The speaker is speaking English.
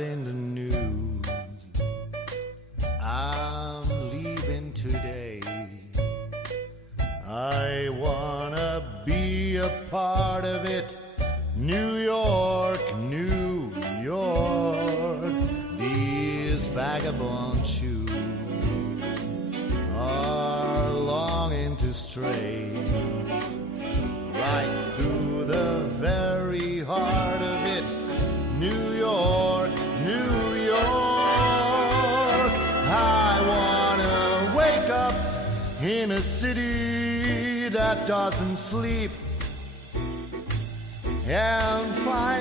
it in the news. I'm leaving today. I wanna be a part of it. New York, New York. These vagabond shoes are longing to stray right through the very heart of it. New York, New York. I wanna wake up in a city that doesn't sleep and find